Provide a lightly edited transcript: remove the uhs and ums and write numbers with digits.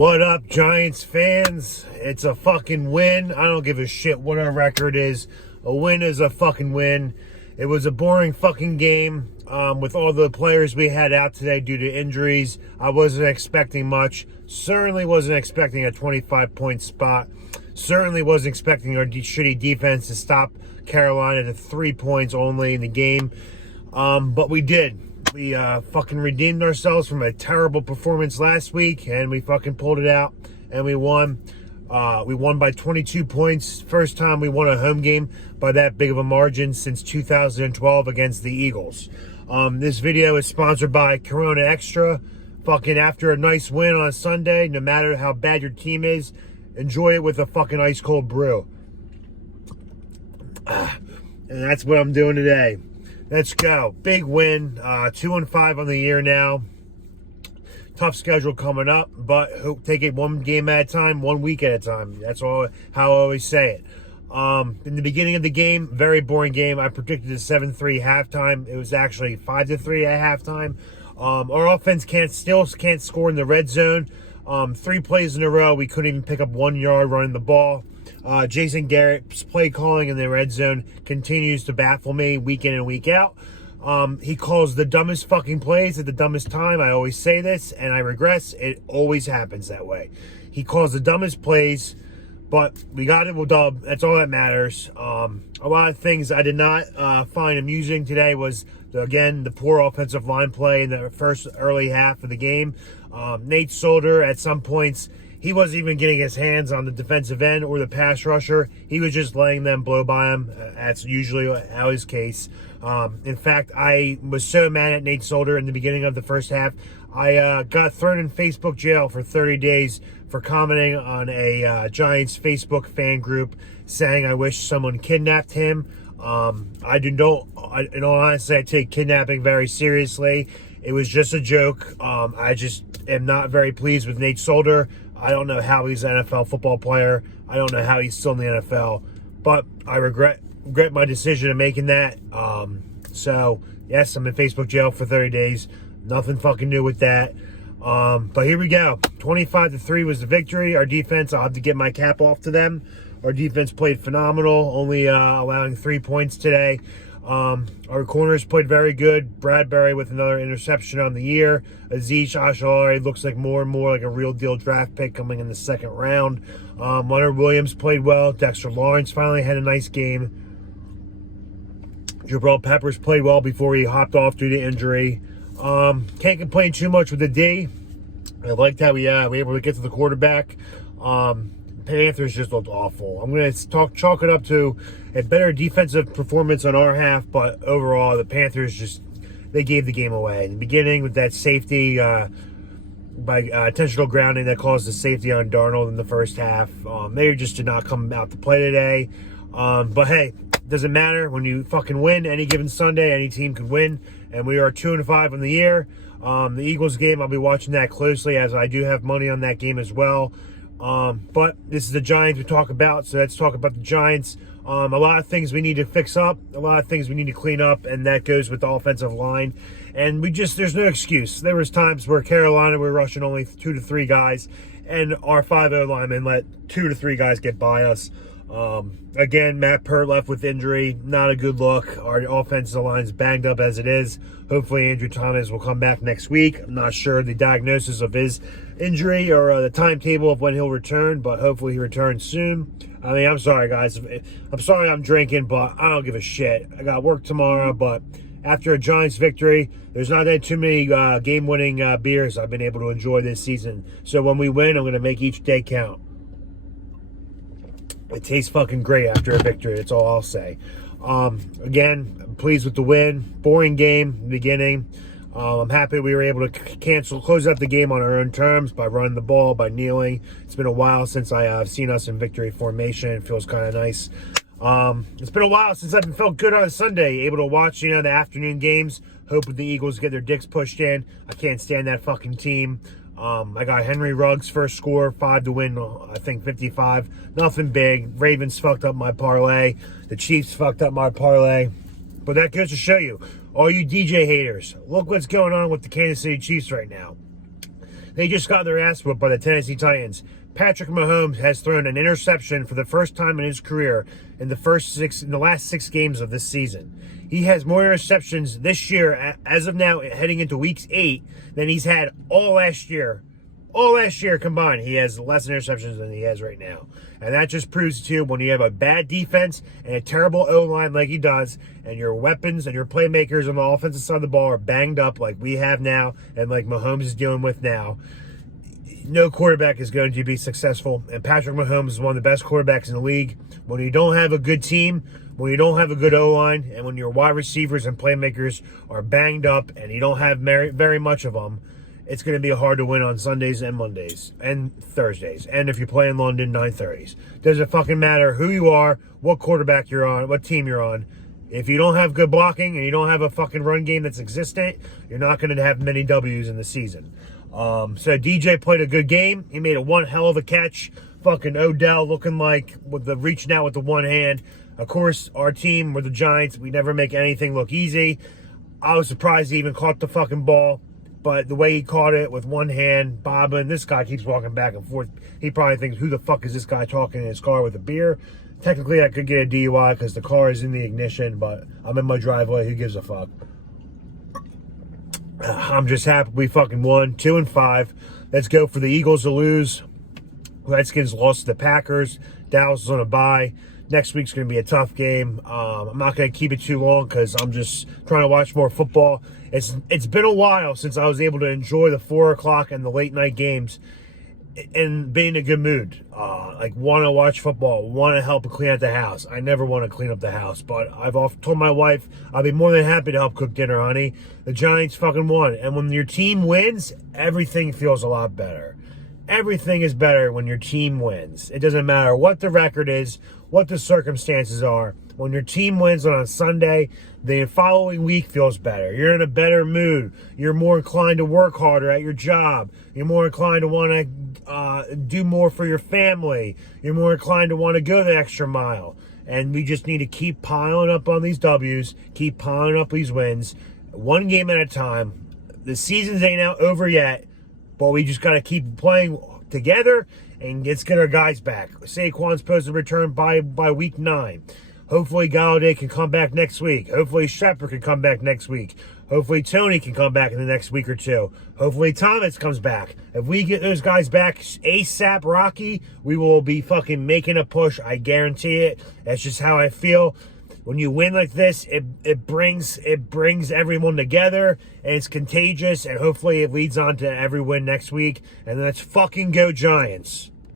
What up, Giants fans? It's a fucking win. I don't give a shit what our record is. A win is a fucking win. It was a boring fucking game with all the players we had out today due to injuries. I wasn't expecting much. Certainly wasn't expecting a 25-point spot. Certainly wasn't expecting our shitty defense to stop Carolina to 3 points only in the game. But we did. We fucking redeemed ourselves from a terrible performance last week, and we fucking pulled it out, and we won. We won by 22 points. First time we won a home game by that big of a margin since 2012 against the Eagles. This video is sponsored by Corona Extra. Fucking after a nice win on Sunday, no matter how bad your team is, enjoy it with a fucking ice cold brew. And that's what I'm doing today. Let's go. Big win. 2-5 on the year now. Tough schedule coming up, but take it one game at a time, 1 week at a time. That's how I always say it. In the beginning of the game, very boring game. I predicted a 7-3 halftime. It was actually 5-3 at halftime. Our offense still can't score in the red zone. 3 plays in a row, we couldn't even pick up 1 yard running the ball. Jason Garrett's play calling in the red zone continues to baffle me week in and week out. He calls the dumbest fucking plays at the dumbest time. I always say this, and I regress. It always happens that way. He calls the dumbest plays, but we got it. We'll dub. That's all that matters. A lot of things I did not find amusing today was, again, the poor offensive line play in the first early half of the game. Nate Solder, at some points, he wasn't even getting his hands on the defensive end or the pass rusher. He was just letting them blow by him. That's usually his case. In fact, I was so mad at Nate Solder in the beginning of the first half. I got thrown in Facebook jail for 30 days for commenting on a Giants Facebook fan group saying I wish someone kidnapped him. In all honesty, I take kidnapping very seriously. It was just a joke. I just am not very pleased with Nate Solder. I don't know how he's an NFL football player. I don't know how he's still in the NFL. But I regret my decision of making that. So, yes, I'm in Facebook jail for 30 days. Nothing fucking new with that. But here we go. 25-3 was the victory. Our defense, I'll have to get my cap off to them. Our defense played phenomenal, only allowing 3 points today. Our corners played very good. Bradbury with another interception on the year. Azeez Ash'ari looks like more and more like a real deal draft pick coming in the second round. Leonard Williams played well. Dexter Lawrence finally had a nice game. Jabril Peppers played well before he hopped off due to injury. Can't complain too much with the D. I liked how we were able to get to the quarterback. Panthers just looked awful. I'm going to chalk it up to a better defensive performance on our half, but overall, the Panthers they gave the game away. In the beginning, with that safety by intentional grounding that caused the safety on Darnold in the first half, they just did not come out to play today. But hey, doesn't matter. When you fucking win any given Sunday, any team can win, and we are 2-5 on the year. The Eagles game, I'll be watching that closely, as I do have money on that game as well. But this is the Giants we talk about, so let's talk about the Giants. A lot of things we need to fix up, a lot of things we need to clean up, and that goes with the offensive line. And there's no excuse. There was times where Carolina were rushing only 2 to 3 guys, and our 5-0 linemen let 2 to 3 guys get by us. Again, Matt Pert left with injury. Not a good look. Our offensive line's banged up as it is. Hopefully Andrew Thomas will come back next week. I'm not sure the diagnosis of his injury or the timetable of when he'll return, but hopefully he returns soon. I mean, I'm sorry, guys. I'm sorry I'm drinking, but I don't give a shit. I got work tomorrow, but after a Giants victory, there's not that too many game-winning beers I've been able to enjoy this season. So when we win, I'm going to make each day count. It tastes fucking great after a victory. That's all I'll say. Again, I'm pleased with the win. Boring game in the beginning. I'm happy we were able to close out the game on our own terms by running the ball, by kneeling. It's been a while since I have seen us in victory formation. It feels kind of nice. It's been a while since I've felt good on a Sunday, able to watch, the afternoon games. Hope the Eagles get their dicks pushed in. I can't stand that fucking team. I got Henry Ruggs' first score, 5 to win, I think 55. Nothing big. Ravens fucked up my parlay. The Chiefs fucked up my parlay. But that goes to show you, all you DJ haters, look what's going on with the Kansas City Chiefs right now. They just got their ass whooped by the Tennessee Titans. Patrick Mahomes has thrown an interception for the first time in his career in the last 6 games of this season. He has more interceptions this year, as of now, heading into week 8, than he's had all last year. All last year combined, he has less interceptions than he has right now. And that just proves to you, when you have a bad defense and a terrible O-line like he does, and your weapons and your playmakers on the offensive side of the ball are banged up like we have now and like Mahomes is dealing with now, no quarterback is going to be successful. And Patrick Mahomes is one of the best quarterbacks in the league. When you don't have a good team, when you don't have a good O-line, and when your wide receivers and playmakers are banged up and you don't have very much of them, it's going to be hard to win on Sundays and Mondays and Thursdays. And if you play in London, 9:30s. Doesn't fucking matter who you are, what quarterback you're on, what team you're on. If you don't have good blocking and you don't have a fucking run game that's existent, you're not going to have many W's in the season. So DJ played a good game. He made one hell of a catch. Fucking Odell looking like with the reaching out with the one hand. Of course, our team, we're the Giants. We never make anything look easy. I was surprised he even caught the fucking ball. But the way he caught it with one hand, bobbing, this guy keeps walking back and forth. He probably thinks, who the fuck is this guy talking in his car with a beer? Technically, I could get a DUI because the car is in the ignition, but I'm in my driveway. Who gives a fuck? I'm just happy we fucking won. 2-5. Let's go for the Eagles to lose. Redskins lost to the Packers. Dallas is on a bye. Next week's going to be a tough game. I'm not going to keep it too long because I'm just trying to watch more football. It's been a while since I was able to enjoy the 4 o'clock and the late night games and be in a good mood. Like, want to watch football, want to help clean out the house. I never want to clean up the house, but I've told my wife I'll be more than happy to help cook dinner, honey. The Giants fucking won. And when your team wins, everything feels a lot better. Everything is better when your team wins. It doesn't matter what the record is, what the circumstances are. When your team wins on a Sunday, the following week feels better. You're in a better mood. You're more inclined to work harder at your job. You're more inclined to want to do more for your family. You're more inclined to want to go the extra mile. And we just need to keep piling up on these W's, keep piling up these wins, one game at a time. The seasons ain't out over yet, but we just got to keep playing together and let's get our guys back. Saquon's supposed to return by week 9. Hopefully Galladay can come back next week. Hopefully Shepard can come back next week. Hopefully Tony can come back in the next week or two. Hopefully Thomas comes back. If we get those guys back ASAP, Rocky, we will be fucking making a push. I guarantee it. That's just how I feel. When you win like this, it brings everyone together, and it's contagious, and hopefully it leads on to every win next week. And let's fucking go Giants.